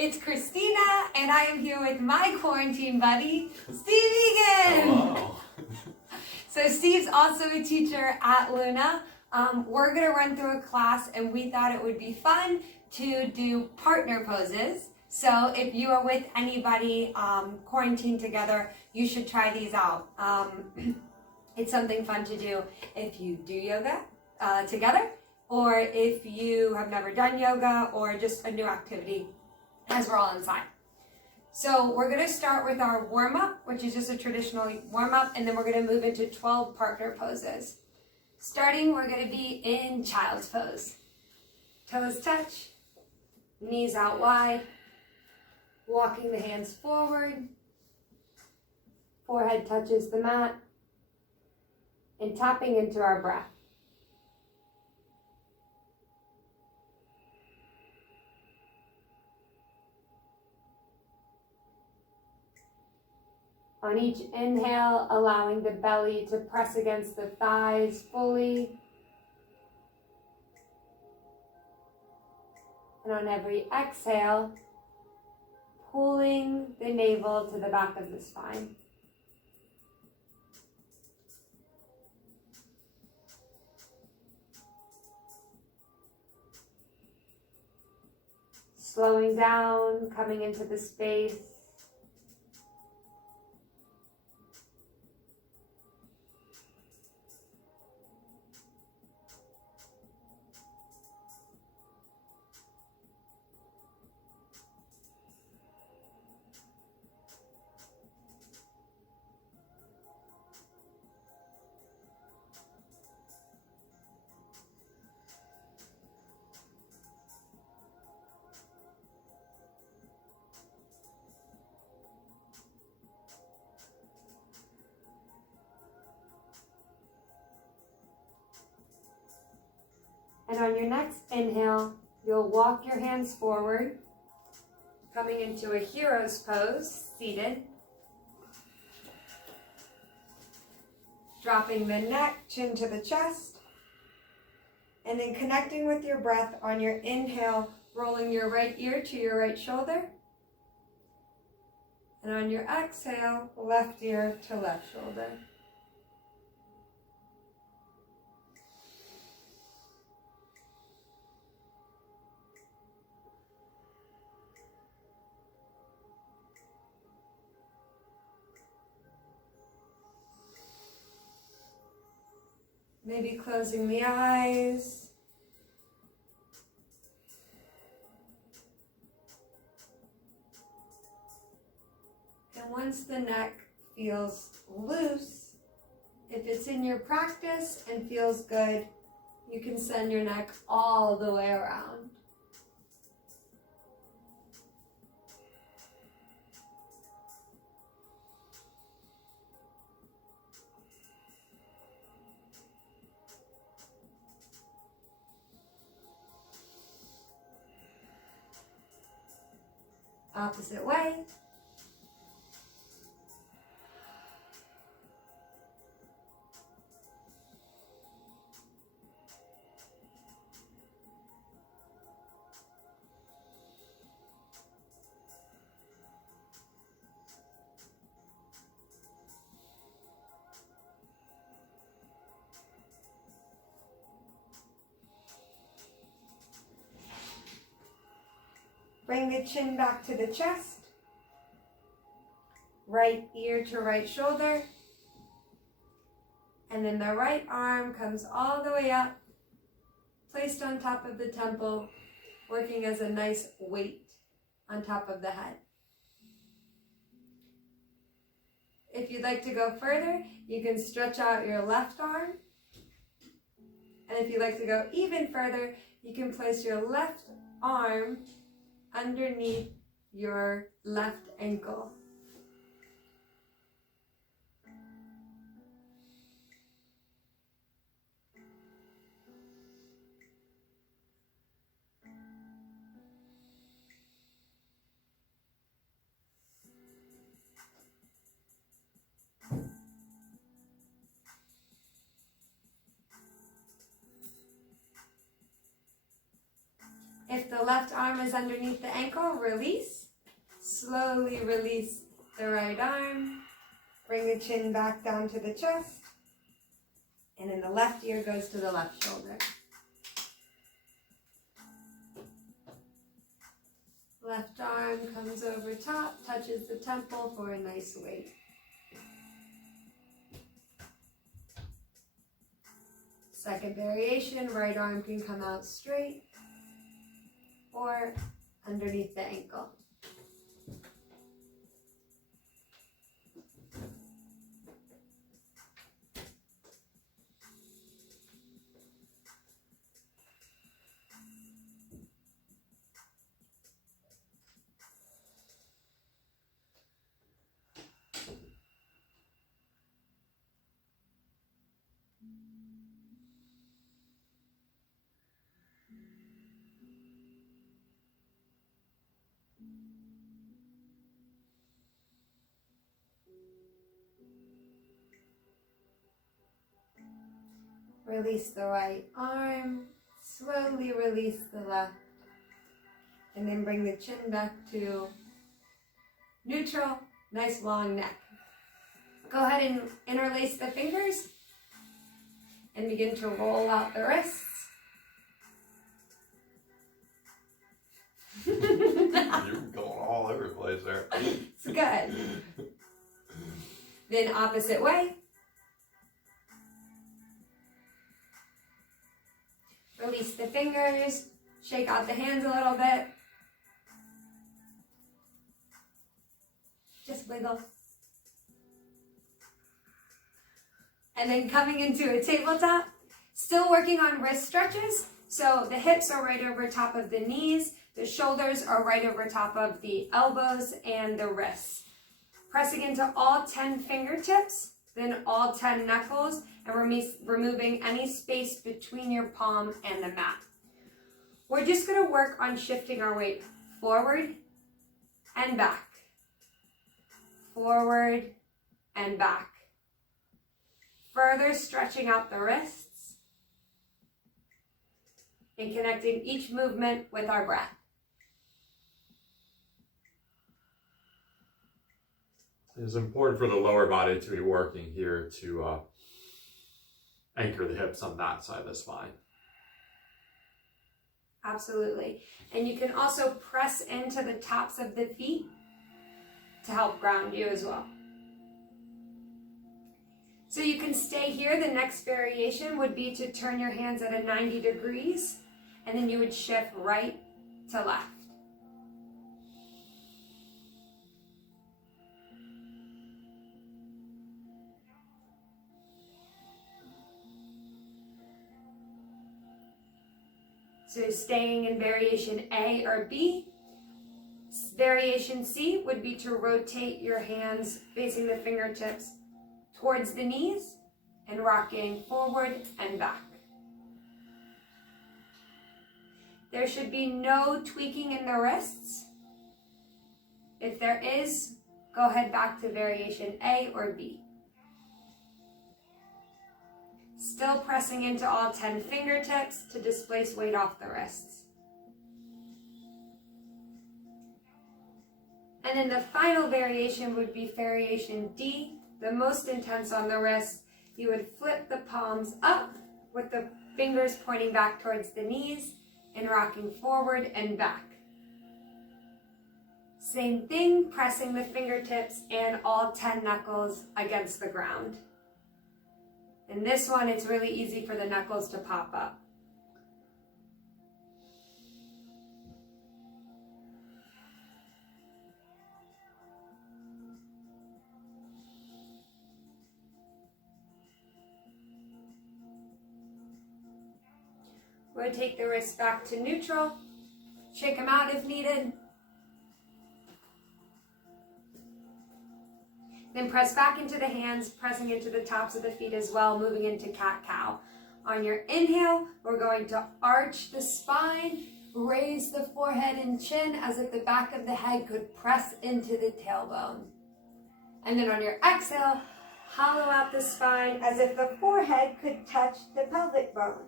It's Christina, and I am here with my quarantine buddy, Steve Egan. Hello. So Steve's also a teacher at Luna. We're gonna run through a class, and we thought it would be fun to do partner poses. So if you are with anybody quarantined together, you should try these out. It's something fun to do if you do yoga together, or if you have never done yoga, or just a new activity as we're all inside. So we're going to start with our warm-up, which is just a traditional warm-up, and then we're going to move into 12 partner poses. Starting, we're going to be in child's pose. Toes touch, knees out wide, walking the hands forward, forehead touches the mat, and tapping into our breath. On each inhale, allowing the belly to press against the thighs fully. And on every exhale, pulling the navel to the back of the spine. Slowing down, coming into the space. And on your next inhale, you'll walk your hands forward, coming into a hero's pose, seated. Dropping the neck, chin to the chest. And then connecting with your breath on your inhale, rolling your right ear to your right shoulder. And on your exhale, left ear to left shoulder. Maybe closing the eyes. And once the neck feels loose, if it's in your practice and feels good, you can send your neck all the way around. Opposite way. Bring the chin back to the chest. Right ear to right shoulder. And then the right arm comes all the way up, placed on top of the temple, working as a nice weight on top of the head. If you'd like to go further, you can stretch out your left arm. And if you'd like to go even further, you can place your left arm underneath your left ankle. If the left arm is underneath the ankle, release. Slowly release the right arm. Bring the chin back down to the chest. And then the left ear goes to the left shoulder. Left arm comes over top, touches the temple for a nice weight. Second variation, right arm can come out straight or underneath the ankle. Release the right arm, slowly release the left, and then bring the chin back to neutral, nice long neck. Go ahead and interlace the fingers and begin to roll out the wrists. You're going all over the place there. It's good. Then opposite way. Release the fingers, shake out the hands a little bit. Just wiggle. And then coming into a tabletop, still working on wrist stretches. So the hips are right over top of the knees, the shoulders are right over top of the elbows and the wrists. Pressing into all 10 fingertips, then all 10 knuckles, and removing any space between your palm and the mat. We're just going to work on shifting our weight forward and back, forward and back. Further stretching out the wrists and connecting each movement with our breath. It's important for the lower body to be working here to anchor the hips on that side of the spine. Absolutely. And you can also press into the tops of the feet to help ground you as well. So you can stay here. The next variation would be to turn your hands at a 90 degrees, and then you would shift right to left. So staying in variation A or B. Variation C would be to rotate your hands facing the fingertips towards the knees and rocking forward and back. There should be no tweaking in the wrists. If there is, go ahead back to variation A or B. Still pressing into all 10 fingertips to displace weight off the wrists. And then the final variation would be variation D, the most intense on the wrists. You would flip the palms up with the fingers pointing back towards the knees and rocking forward and back. Same thing, pressing the fingertips and all 10 knuckles against the ground. In this one, it's really easy for the knuckles to pop up. Rotate the wrists back to neutral. Shake them out if needed. Then press back into the hands, pressing into the tops of the feet as well, moving into cat-cow. On your inhale, we're going to arch the spine, raise the forehead and chin as if the back of the head could press into the tailbone. And then on your exhale, hollow out the spine as if the forehead could touch the pelvic bone.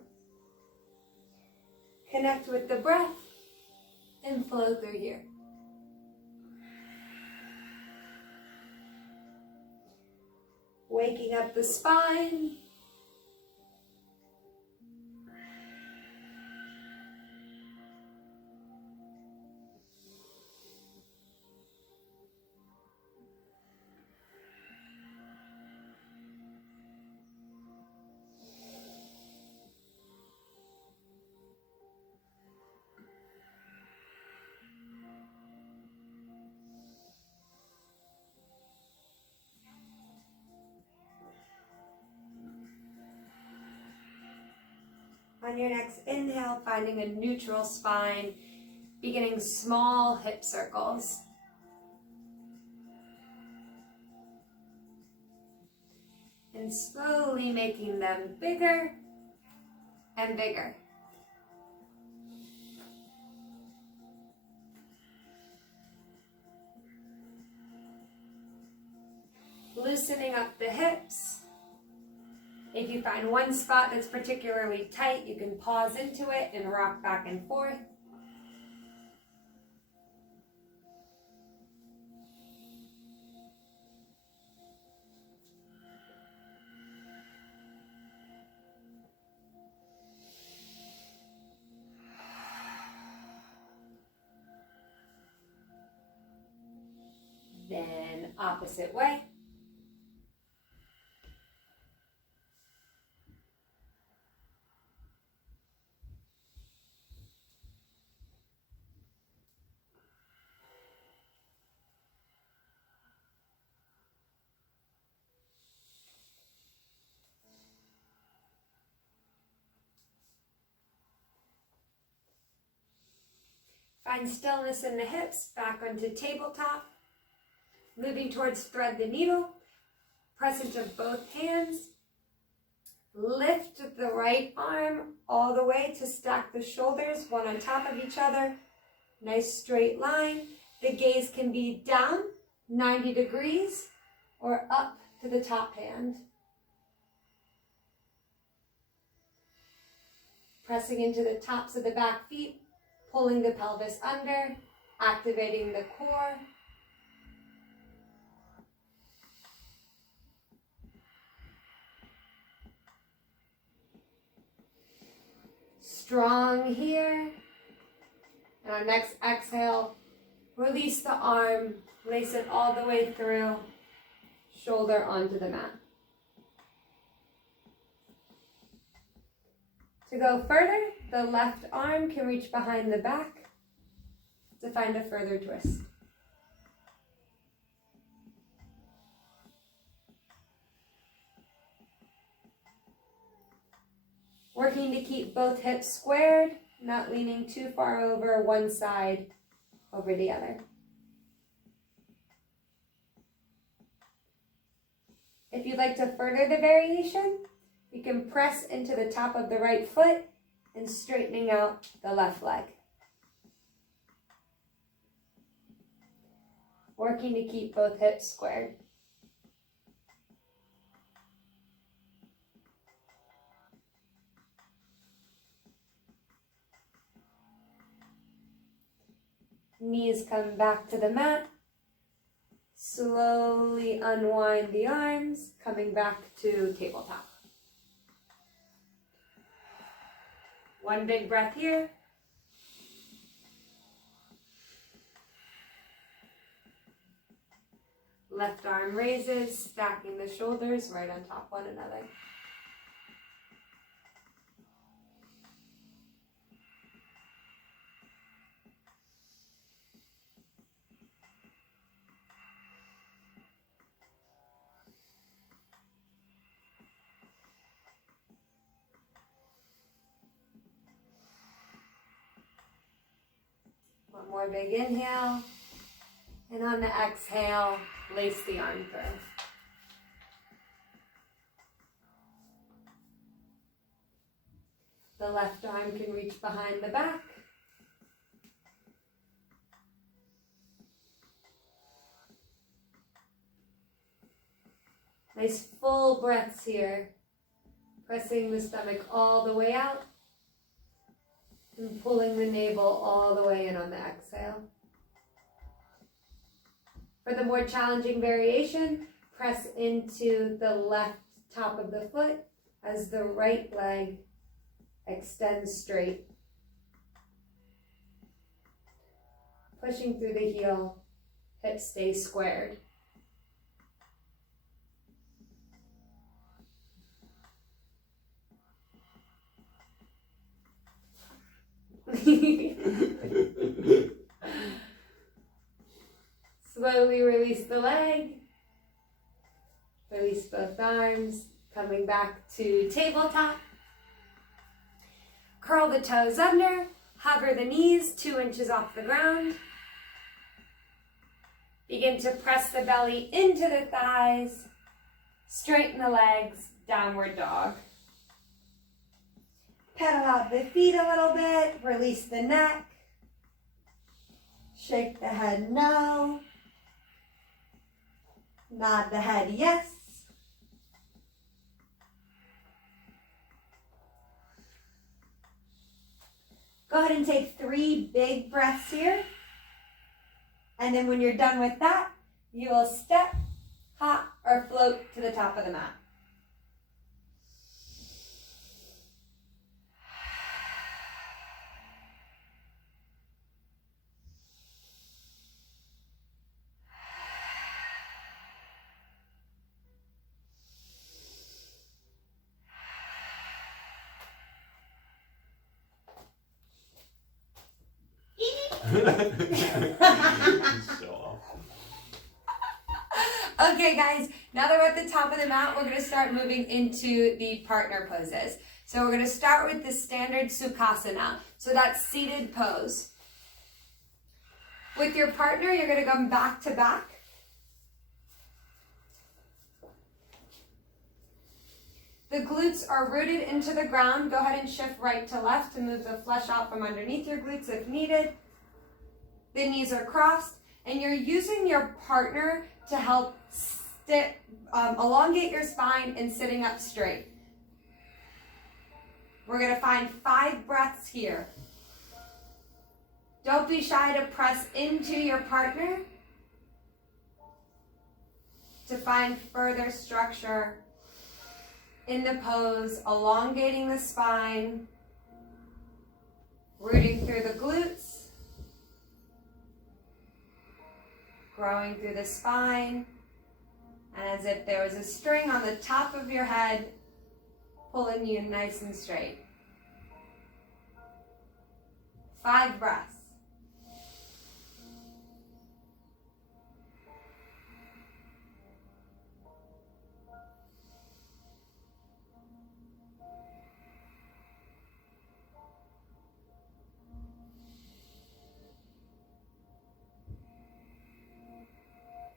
Connect with the breath and flow through here. Waking up the spine. On your next inhale, finding a neutral spine, beginning small hip circles. And slowly making them bigger and bigger. Loosening up the hips. If you find one spot that's particularly tight, you can pause into it and rock back and forth. Then opposite way. Find stillness in the hips, back onto tabletop. Moving towards thread the needle. Press into both hands. Lift the right arm all the way to stack the shoulders, one on top of each other. Nice straight line. The gaze can be down 90 degrees or up to the top hand. Pressing into the tops of the back feet, pulling the pelvis under, activating the core. Strong here. And our next exhale, release the arm, lace it all the way through, shoulder onto the mat. To go further, the left arm can reach behind the back to find a further twist. Working to keep both hips squared, not leaning too far over one side over the other. If you'd like to further the variation, you can press into the top of the right foot and straightening out the left leg. Working to keep both hips squared. Knees come back to the mat. Slowly unwind the arms, coming back to tabletop. One big breath here. Left arm raises, stacking the shoulders right on top one another. One more big inhale. And on the exhale, lace the arm through. The left arm can reach behind the back. Nice full breaths here. Pressing the stomach all the way out. And pulling the navel all the way in on the exhale. For the more challenging variation, press into the left top of the foot as the right leg extends straight. Pushing through the heel, hips stay squared. Slowly release the leg. Release both arms, coming back to tabletop. Curl the toes under, hover the knees 2 inches off the ground. Begin to press the belly into the thighs, straighten the legs, downward dog. Pedal out the feet a little bit, release the neck. Shake the head no. Nod the head yes. Go ahead and take 3 big breaths here. And then when you're done with that, you will step, hop, or float to the top of the mat. Okay guys, now that we're at the top of the mat, we're going to start moving into the partner poses. So we're going to start with the standard Sukhasana. So that's seated pose. With your partner, you're going to come back to back. The glutes are rooted into the ground. Go ahead and shift right to left to move the flesh out from underneath your glutes if needed. The knees are crossed, and you're using your partner to help elongate your spine and sitting up straight. We're going to find 5 breaths here. Don't be shy to press into your partner to find further structure in the pose, elongating the spine, rooting through the glutes, growing through the spine, and as if there was a string on the top of your head, pulling you nice and straight. 5 breaths.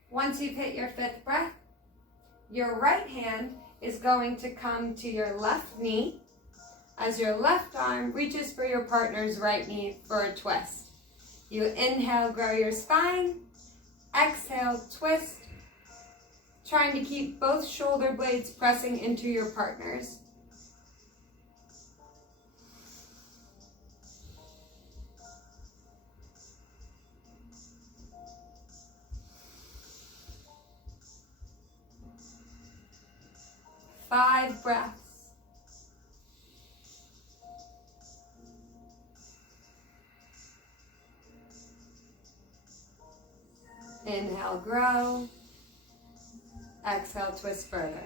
Once you've hit your 5th breath, your right hand is going to come to your left knee as your left arm reaches for your partner's right knee for a twist. You inhale, grow your spine. Exhale, twist. Trying to keep both shoulder blades pressing into your partner's. Five breaths. Inhale, grow. Exhale, twist further.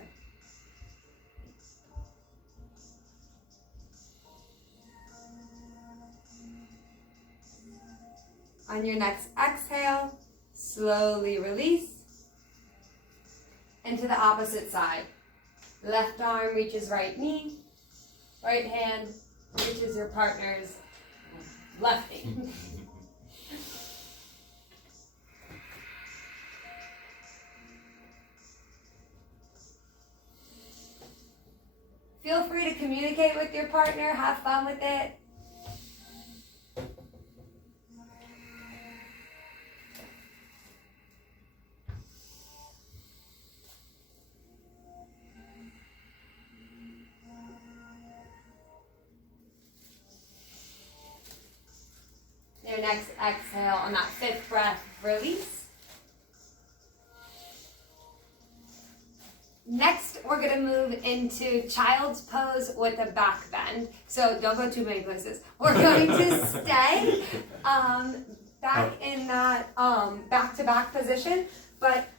On your next exhale, slowly release. And to the opposite side. Left arm reaches right knee. Right hand reaches your partner's left knee. Feel free to communicate with your partner, have fun with it. next exhale, on that 5th breath, release. Next, we're going to move into child's pose with a back bend. So don't go too many places. We're going to stay back in that back-to-back position, but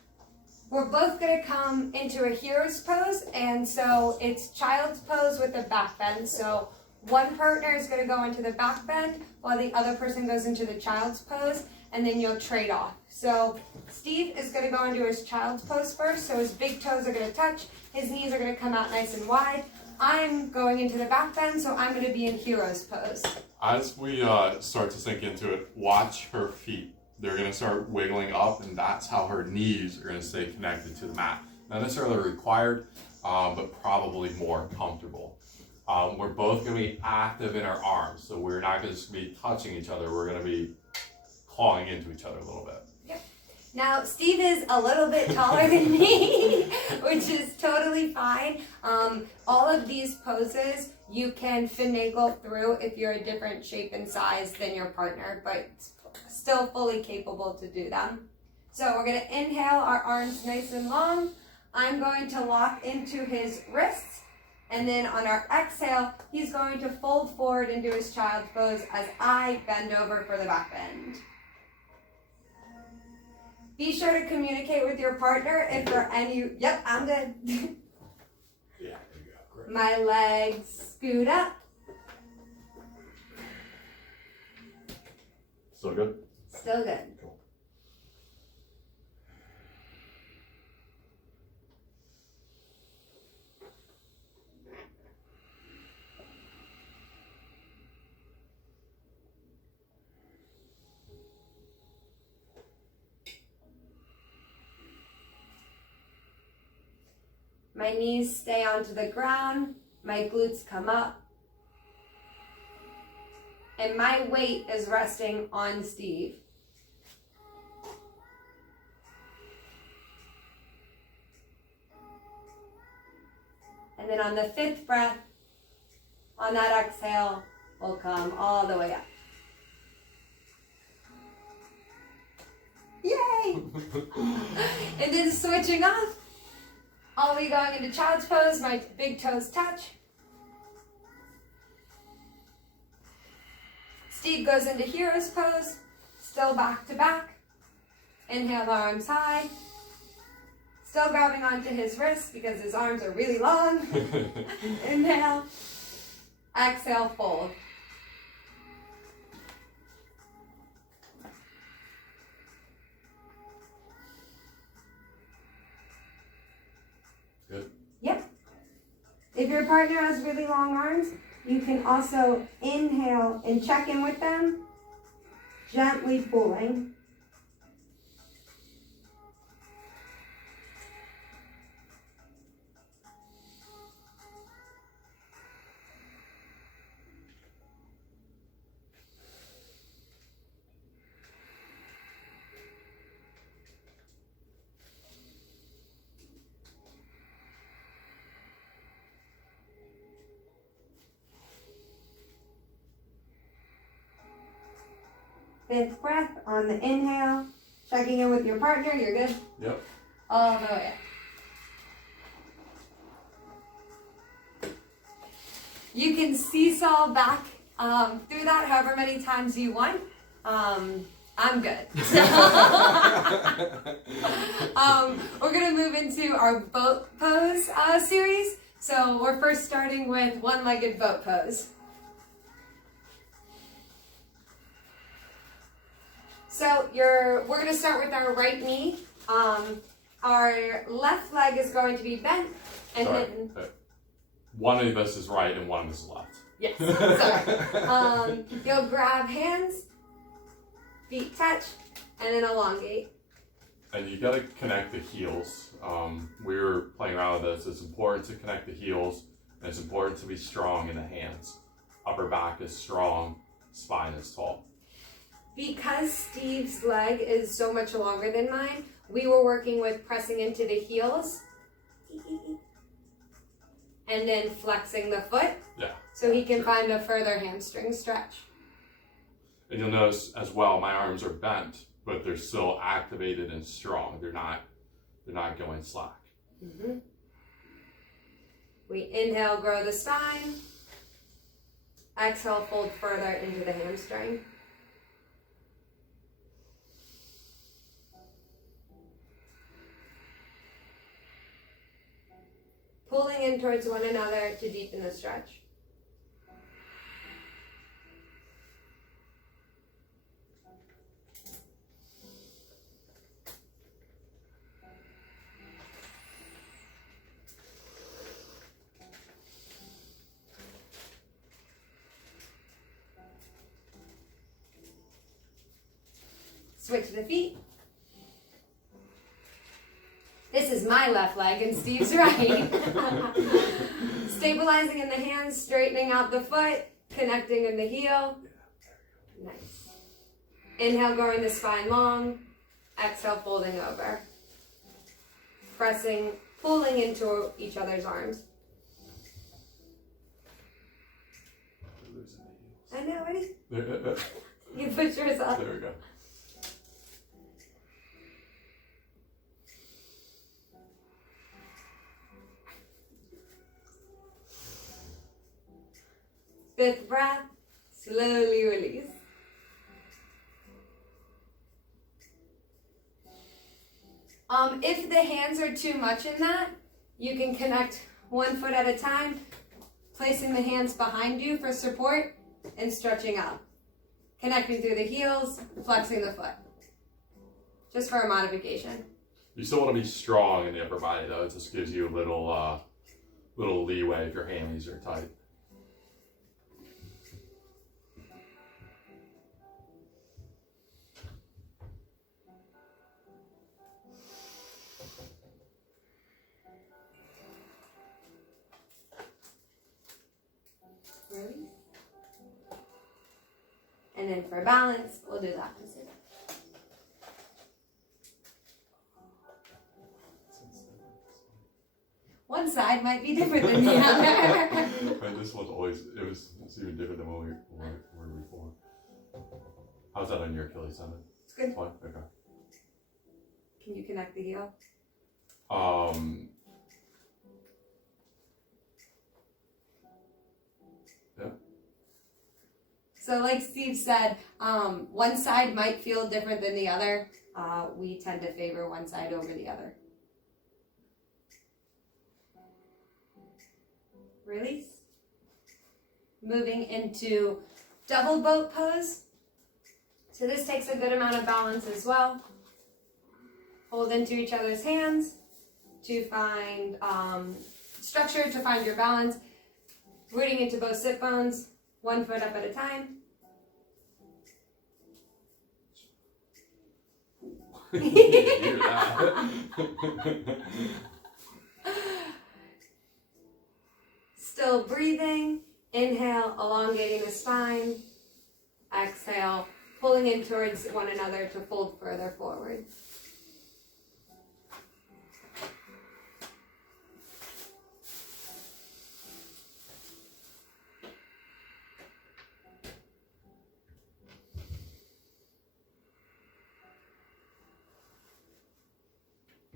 we're both going to come into a hero's pose, and so it's child's pose with a back bend. So one partner is going to go into the back bend while the other person goes into the child's pose, and then you'll trade off. So Steve is going to go into his child's pose first, so his big toes are going to touch, his knees are going to come out nice and wide. I'm going into the back bend, so I'm going to be in hero's pose. As we start to sink into it, watch her feet. They're going to start wiggling up, and that's how her knees are going to stay connected to the mat. Not necessarily required, but probably more comfortable. We're both going to be active in our arms, so we're not going to be touching each other. We're going to be clawing into each other a little bit. Yep. Now, Steve is a little bit taller than me, which is totally fine. All of these poses you can finagle through if you're a different shape and size than your partner, but still fully capable to do them. So we're going to inhale, our arms nice and long. I'm going to lock into his wrists, and then on our exhale, he's going to fold forward into his child's pose as I bend over for the back bend. Be sure to communicate with your partner if there are any. Yep, I'm good. Yeah, there you go. Great. My legs scoot up. Still good? Still good. Cool. My knees stay onto the ground. My glutes come up. And my weight is resting on Steve. And then on the 5th breath, on that exhale, we'll come all the way up. Yay! And then switching off, I'll be going into child's pose, my big toes touch. Steve goes into hero's pose, still back to back. Inhale, arms high. Still grabbing onto his wrists because his arms are really long. Inhale. Exhale, fold. Good. Yep. If your partner has really long arms, you can also inhale and check in with them, gently pulling. Fifth breath on the inhale. Checking in with your partner. You're good? Yep. All the way up. You can seesaw back through that however many times you want. I'm good. We're going to move into our boat pose series. So we're first starting with one-legged boat pose. So we're going to start with our right knee. Our left leg is going to be bent. And Sorry. then... One of us is right and one of us is left. Yes, sorry. You'll grab hands, feet touch, and then elongate. And you gotta connect the heels. We were playing around with this. It's important to connect the heels, and it's important to be strong in the hands. Upper back is strong, spine is tall. Because Steve's leg is so much longer than mine, we were working with pressing into the heels and then flexing the foot Yeah. so he can Sure. find a further hamstring stretch. And you'll notice as well, my arms are bent, but they're still activated and strong. They're not going slack. Mm-hmm. We inhale, grow the spine. Exhale, fold further into the hamstring. Pulling in towards one another to deepen the stretch. Switch the feet. This is my left leg and Steve's right. Stabilizing in the hands, straightening out the foot, connecting in the heel. Nice. Inhale, growing the spine long. Exhale, folding over. Pressing, pulling into each other's arms. I know, ready? You push yourself. There we go. Fifth breath, slowly release. If the hands are too much in that, you can connect one foot at a time, placing the hands behind you for support and stretching up. Connecting through the heels, flexing the foot. Just for a modification. You still want to be strong in the upper body though. It just gives you a little leeway if your hammies are tight. Release. And then for balance, we'll do the opposite. One side might be different than the other. Right, this one's always, it's even different than when we were before. How's that on your Achilles tendon? It's good. Fine, okay. Can you connect the heel? Yeah. So like Steve said, one side might feel different than the other. We tend to favor one side over the other. Release. Moving into double boat pose. So this takes a good amount of balance as well. Hold into each other's hands to find structure, to find your balance. Rooting into both sit bones, one foot up at a time. Hear that. Still breathing. Inhale, elongating the spine. Exhale, pulling in towards one another to fold further forward.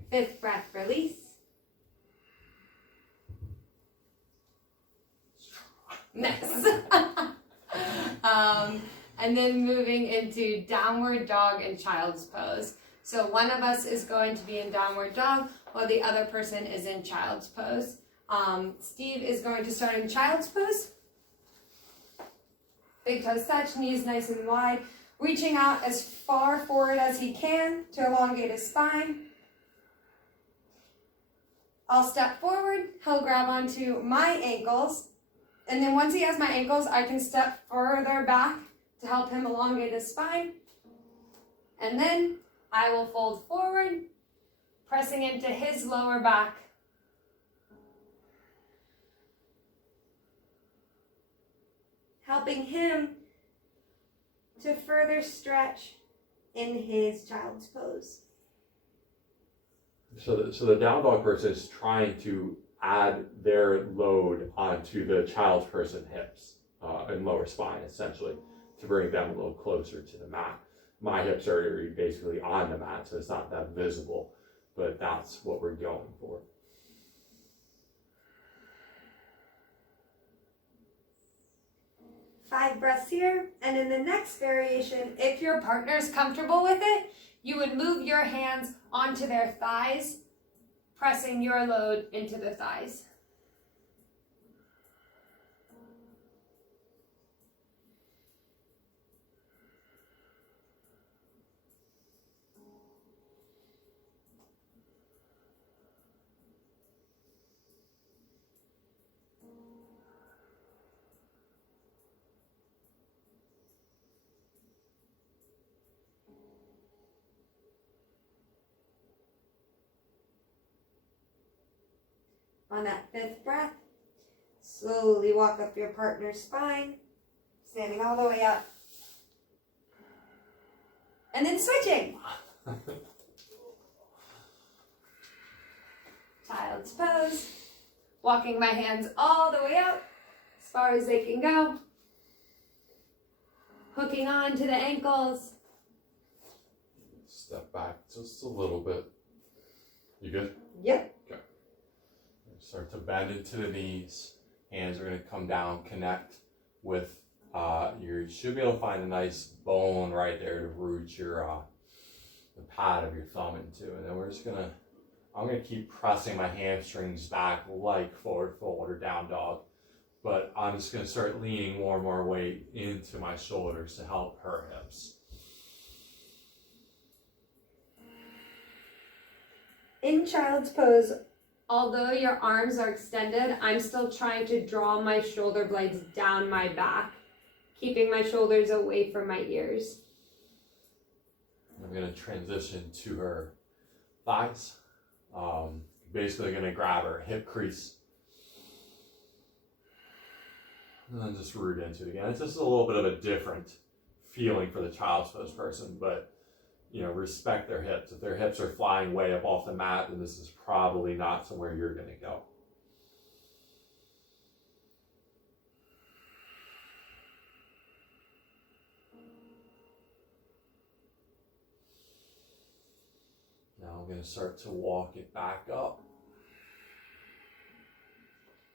Fifth breath, release. Nice. And then moving into downward dog and child's pose. So one of us is going to be in downward dog while the other person is in child's pose. Steve is going to start in child's pose. Big toes touch, knees nice and wide. Reaching out as far forward as he can to elongate his spine. I'll step forward, he'll grab onto my ankles, and then once he has my ankles, I can step further back to help him elongate his spine. And then I will fold forward, pressing into his lower back. Helping him to further stretch in his child's pose. So the down dog person is trying to add their load onto the child's person hips and lower spine, essentially. to bring them a little closer to the mat. My hips are already basically on the mat, so it's not that visible, but that's what we're going for. Five breaths here, and in the next variation, if your partner is comfortable with it, you would move your hands onto their thighs, pressing your load into the thighs. On that fifth breath, slowly walk up your partner's spine, standing all the way up. And then switching. Child's pose. Walking my hands all the way out, as far as they can go. Hooking on to the ankles. Step back just a little bit. You good? Yep. Start to bend into the knees. Hands are going to come down, connect with you should be able to find a nice bone right there to root your the pad of your thumb into. And then I'm going to keep pressing my hamstrings back like forward fold or down dog. But I'm just going to start leaning more and more weight into my shoulders to help her hips. In child's pose, although your arms are extended, I'm still trying to draw my shoulder blades down my back, keeping my shoulders away from my ears. I'm going to transition to her thighs. Basically going to grab her hip crease. And then just root into it again. It's just a little bit of a different feeling for the child's pose person, but respect their hips. If their hips are flying way up off the mat, then this is probably not somewhere you're going to go. Now I'm going to start to walk it back up.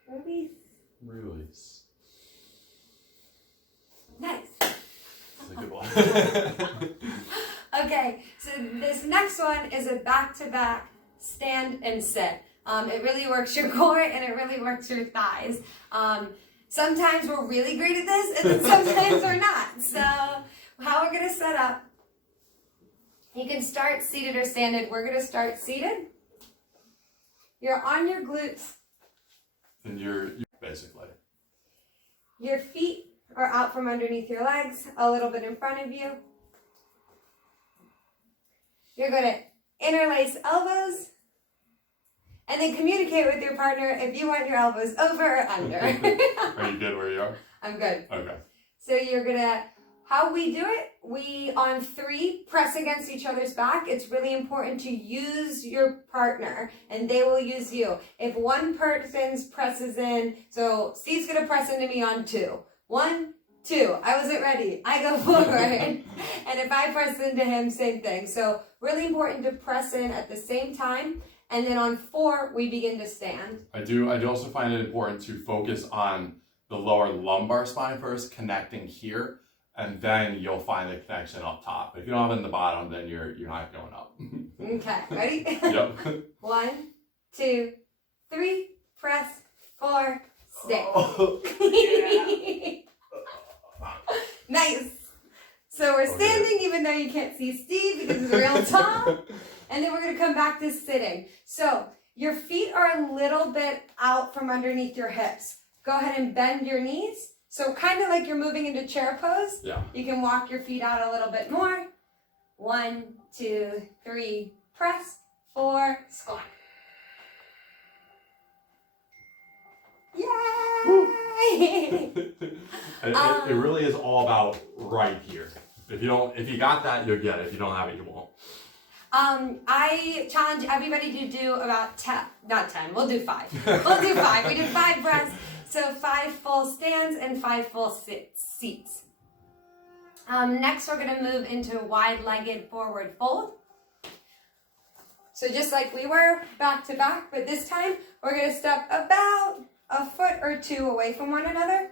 Release. Release. Nice. That's a good one. Okay, so this next one is a back-to-back stand and sit. It really works your core and it really works your thighs. Sometimes we're really great at this and then sometimes we're not. So how we're going to set up, you can start seated or standing. We're going to start seated. You're on your glutes. And you're basically. Your feet are out from underneath your legs, a little bit in front of you. You're going to interlace elbows and then communicate with your partner if you want your elbows over or under. Are you good where you are? I'm good. Okay. So you're going to, how we do it, we on 3 press against each other's back. It's really important to use your partner and they will use you. If one person presses in, so Steve's going to press into me on 2. 1, 2. I wasn't ready. I go forward. And if I press into him, same thing. So really important to press in at the same time. And then on 4, we begin to stand. I do also find it important to focus on the lower lumbar spine first, connecting here, and then you'll find the connection up top. If you don't have it in the bottom, then you're not going up. Okay, ready? Yep. 1, 2, 3, press, 4, stay. Oh, yeah. Nice. So we're standing even though you can't see Steve because he's real tall. And then we're going to come back to sitting. So your feet are a little bit out from underneath your hips. Go ahead and bend your knees. So kind of like you're moving into chair pose. Yeah. You can walk your feet out a little bit more. 1, 2, 3, press, 4, squat. Yay! It really is all about right here. If you got that, you'll get it. If you don't have it, you won't. I challenge everybody to do about 10, not 10, we'll do 5. We'll do 5. We did 5 breaths, so 5 full stands and 5 full seats. Next, we're going to move into wide-legged forward fold. So just like we were, back to back, but this time we're going to step about a foot or two away from one another.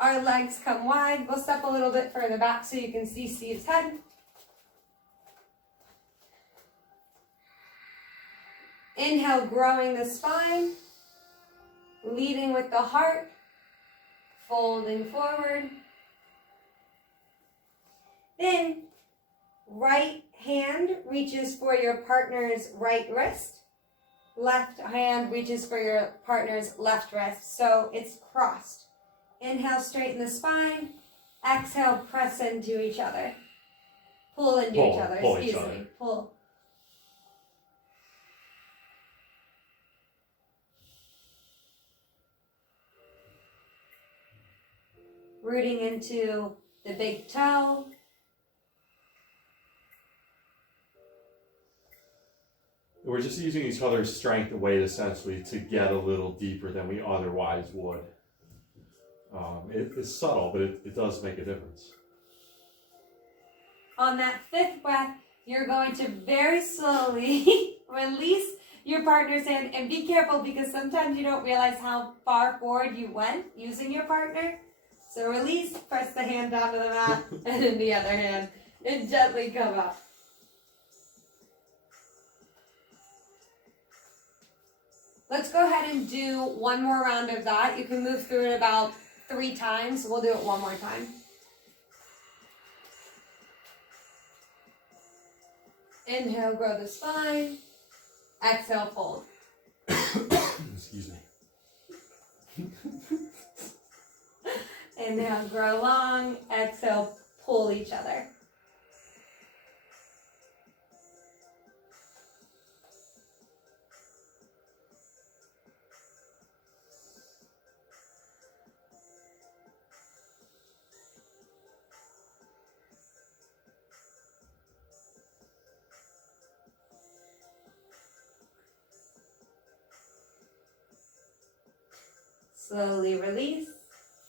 Our legs come wide. We'll step a little bit further back so you can see Steve's head. Inhale, growing the spine, leading with the heart, folding forward. Then, right hand reaches for your partner's right wrist. Left hand reaches for your partner's left wrist. So it's crossed. Inhale, straighten the spine. Exhale, press into each other. Pull into each other. Excuse me. Pull. Rooting into the big toe. We're just using each other's strength and weight essentially to get a little deeper than we otherwise would. It's subtle, but it does make a difference. On that fifth breath, you're going to very slowly release your partner's hand, and be careful because sometimes you don't realize how far forward you went using your partner. So release, press the hand down to the mat, and then the other hand, and gently come up. Let's go ahead and do one more round of that. You can move through it about 3 times. We'll do it one more time. Inhale, grow the spine. Exhale, fold. Excuse me. Inhale, grow long. Exhale, pull each other. Slowly release.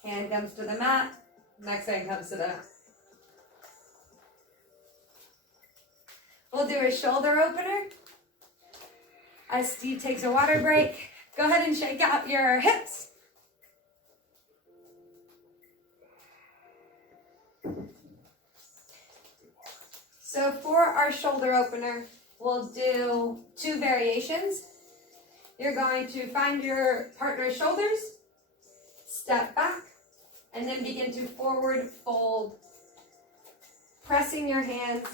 Hand comes to the mat. Next hand comes to the mat. We'll do a shoulder opener. As Steve takes a water break, go ahead and shake out your hips. So for our shoulder opener, we'll do 2 variations. You're going to find your partner's shoulders, step back, and then begin to forward fold, pressing your hands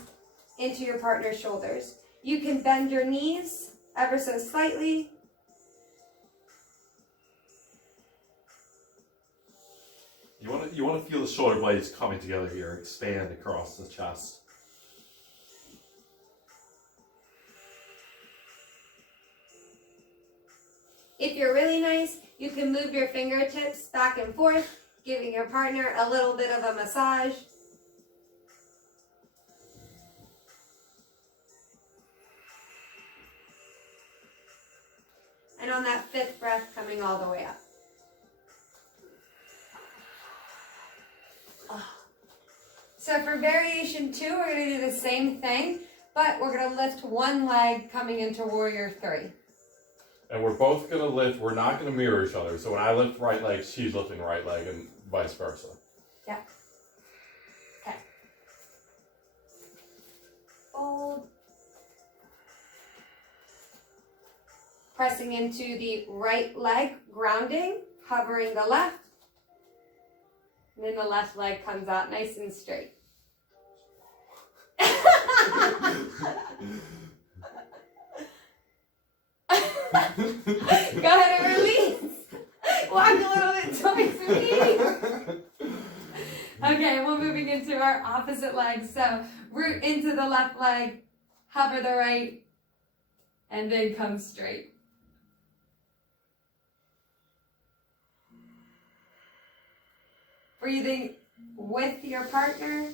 into your partner's shoulders. You can bend your knees ever so slightly. You want to feel the shoulder blades coming together here, expand across the chest. If you're really nice, you can move your fingertips back and forth, giving your partner a little bit of a massage. And on that 5th breath, coming all the way up. So for variation 2, we're going to do the same thing, but we're going to lift one leg coming into warrior 3. And we're both going to lift. We're not going to mirror each other. So when I lift right leg, she's lifting right leg and vice versa. Yeah. Okay. Fold. Pressing into the right leg, grounding, hovering the left. And then the left leg comes out nice and straight. Go ahead and release. Walk a little bit towards me. Okay, we're moving into our opposite leg. So root into the left leg, hover the right, and then come straight. Breathing with your partner.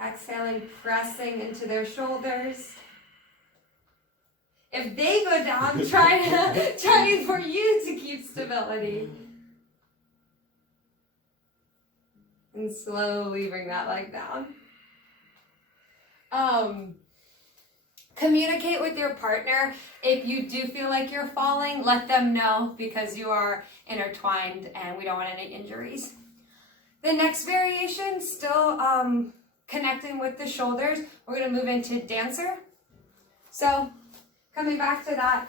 Exhaling, pressing into their shoulders. If they go down, try for you to keep stability. And slowly bring that leg down. Communicate with your partner. If you do feel like you're falling, let them know because you are intertwined and we don't want any injuries. The next variation, still connecting with the shoulders, we're going to move into dancer. So coming back to that,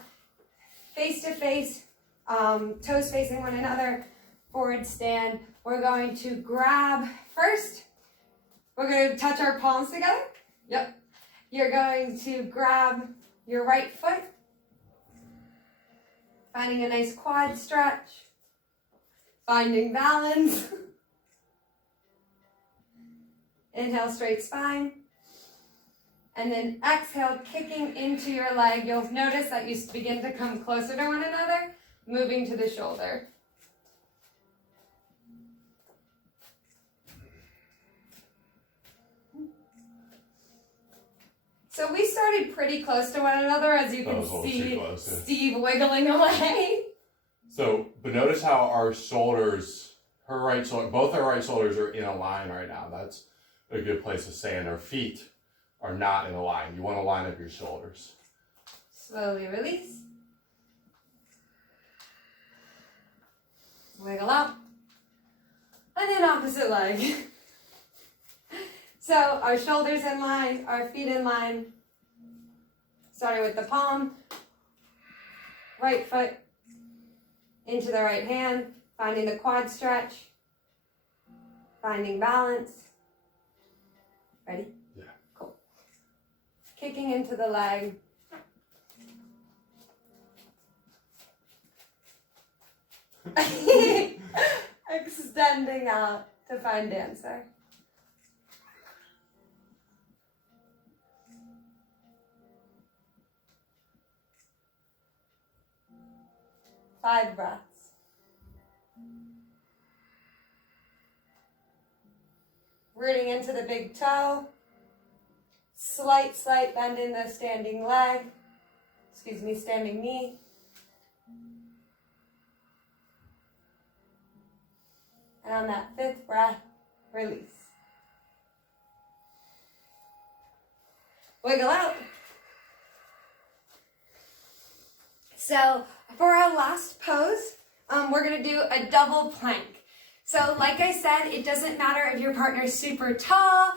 face to face, toes facing one another, forward stand. We're going to grab first. We're going to touch our palms together. Yep. You're going to grab your right foot, finding a nice quad stretch, finding balance. Inhale, straight spine. And then exhale, kicking into your leg. You'll notice that you begin to come closer to one another, moving to the shoulder. So we started pretty close to one another, as you can see Steve wiggling away. So, but notice how our shoulders, both our right shoulders are in a line right now. That's a good place to stay, and our feet are not in a line. You want to line up your shoulders. Slowly release. Wiggle out. And then opposite leg. So our shoulders in line, our feet in line. Starting with the palm. Right foot into the right hand. Finding the quad stretch. Finding balance. Ready? Yeah. Cool. Kicking into the leg. Extending out to find dancer. Five breaths. Rooting into the big toe. Slight bend in the standing leg. Standing knee. And on that fifth breath, release. Wiggle out. So for our last pose, we're going to do a double plank. So like I said, it doesn't matter if your partner is super tall,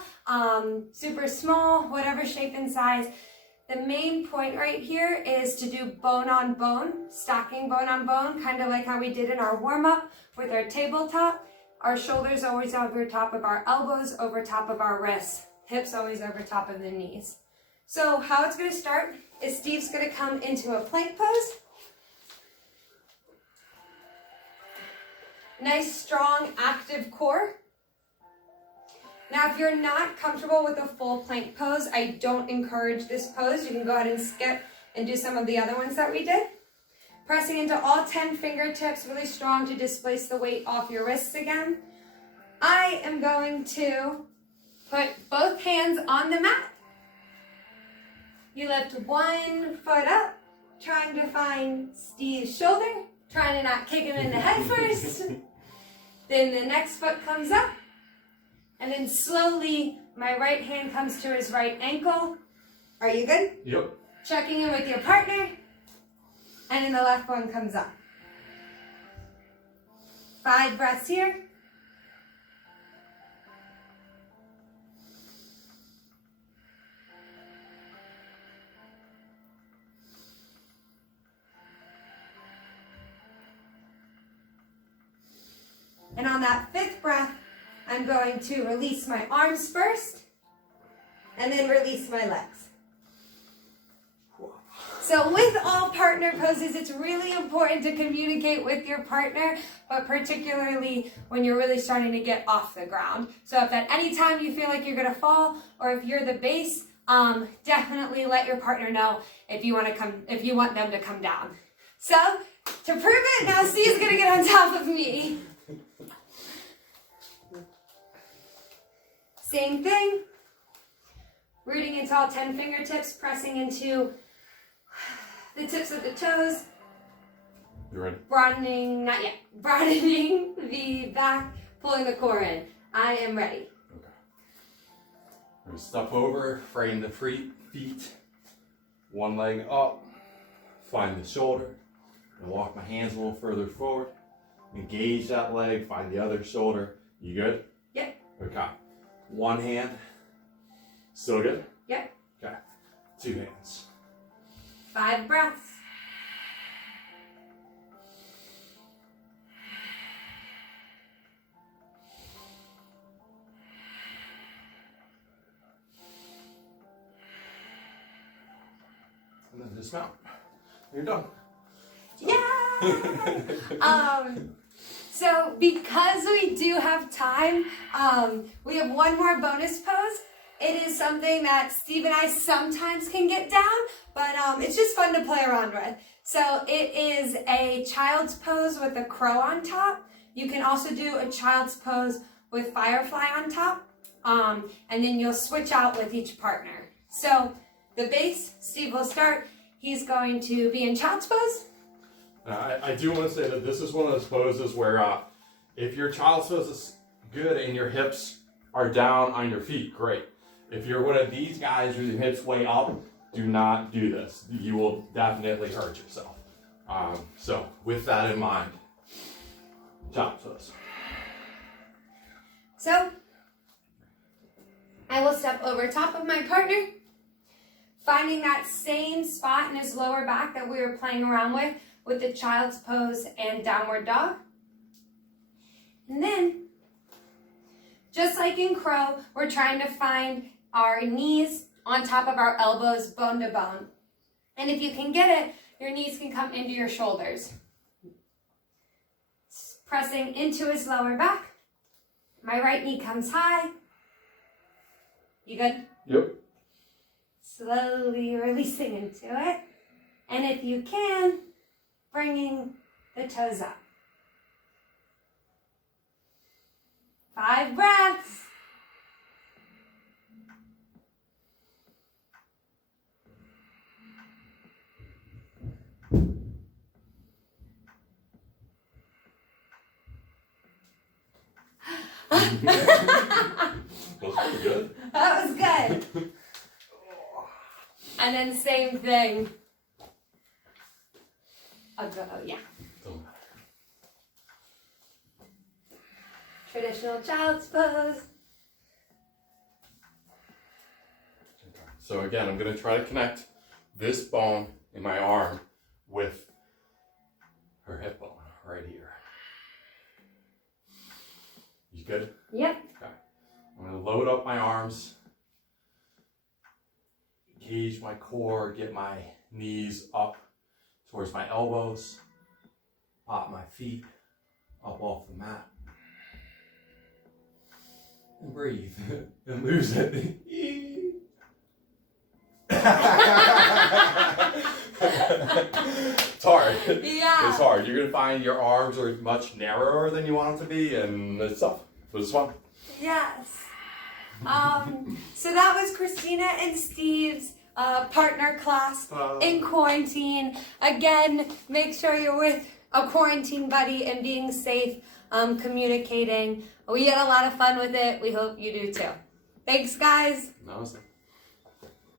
super small, whatever shape and size. The main point right here is to do bone on bone, stacking bone on bone, kind of like how we did in our warm-up with our tabletop. Our shoulders always over top of our elbows, over top of our wrists, hips always over top of the knees. So how it's going to start is Steve's going to come into a plank pose. Nice, strong, active core. Now, if you're not comfortable with a full plank pose, I don't encourage this pose. You can go ahead and skip and do some of the other ones that we did. Pressing into all 10 fingertips, really strong to displace the weight off your wrists again. I am going to put both hands on the mat. You lift one foot up, trying to find Steve's shoulder, trying to not kick him in the head first. Then the next foot comes up, and then slowly my right hand comes to his right ankle. Are you good? Yep. Checking in with your partner, and then the left one comes up. 5 breaths here. And on that 5th breath, I'm going to release my arms first, and then release my legs. So with all partner poses, it's really important to communicate with your partner, but particularly when you're really starting to get off the ground. So if at any time you feel like you're gonna fall, or if you're the base, definitely let your partner know if you want them to come down. So to prove it, now Steve's gonna get on top of me. Same thing, rooting into all 10 fingertips, pressing into the tips of the toes. You ready? Broadening, not yet, broadening the back, pulling the core in. I am ready. Okay. We're gonna step over, frame the feet, one leg up, find the shoulder, and walk my hands a little further forward. Engage that leg, find the other shoulder. You good? Yep. Okay. One hand. Still good? Yep. Okay. 2 hands. 5 breaths. And then dismount. You're done. Yeah! So because we do have time, we have one more bonus pose. It is something that Steve and I sometimes can get down, but it's just fun to play around with. So it is a child's pose with a crow on top. You can also do a child's pose with firefly on top, and then you'll switch out with each partner. So the base, Steve will start. He's going to be in child's pose. I do want to say that this is one of those poses where if your child's pose is good and your hips are down on your feet, great. If you're one of these guys with your hips way up, do not do this. You will definitely hurt yourself. So with that in mind, child's pose. So I will step over top of my partner, finding that same spot in his lower back that we were playing around with the child's pose and downward dog. And then, just like in crow, we're trying to find our knees on top of our elbows, bone to bone. And if you can get it, your knees can come into your shoulders. Pressing into his lower back. My right knee comes high. You good? Yep. Slowly releasing into it. And if you can, bringing the toes up. 5 breaths. That's pretty good. That was good. And then same thing. Yeah. Traditional child's pose. So again, I'm going to try to connect this bone in my arm with her hip bone right here. You good? Yep. Okay. I'm going to load up my arms, engage my core, get my knees up towards my elbows, pop my feet up off the mat, and breathe and lose it. It's hard. Yeah. It's hard. You're gonna find your arms are much narrower than you want them to be, and it's tough. But it's fun. Yes. So that was Christina and Steve's partner class in quarantine. Again, make sure you're with a quarantine buddy and being safe, communicating. We had a lot of fun with it. We hope you do too. Thanks, guys. Namaste.